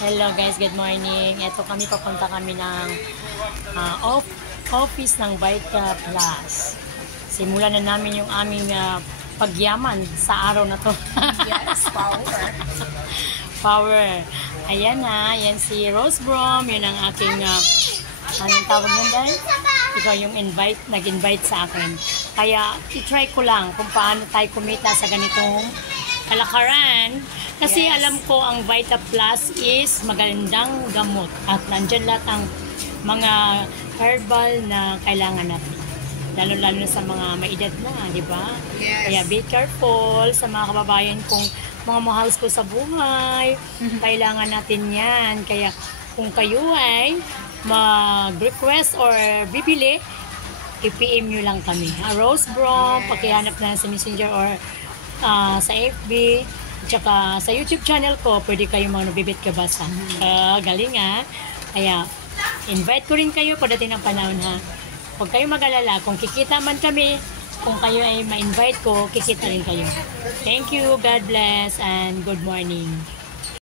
Hello guys, good morning. Ito papunta kami ng office ng Vita Plus. Simulan na namin yung aming pagyaman sa araw na to. Yes, power. Power. Ayan na, yan si Rose Brom, yun ang aking, anong tawag nun dahil? Ikaw yung nag-invite sa akin. Kaya, i-try ko lang kung paano tayo kumita sa ganitong kalakaran. Kasi Yes. alam ko ang Vita Plus is magandang gamot at nandyan lahat ang mga herbal na kailangan natin. Lalo-lalo na sa mga may edad na, di ba? Yes. Kaya be careful sa mga kababayan kong mga mahal ko sa buhay. Kailangan natin yan. Kaya kung kayo ay mag-request or bibili, i-PM nyo lang kami. Rose Brom, pakihanap na sa Messenger or sa FB. Tsaka sa YouTube channel ko, pwede kayo mga nabibit ka ba sa galing ha. Kaya, invite ko rin kayo pagdating ng panahon ha. Huwag kayo mag-alala. Kung kikita man kami, kung kayo ay ma-invite ko, kikita rin kayo. Thank you, God bless, and good morning.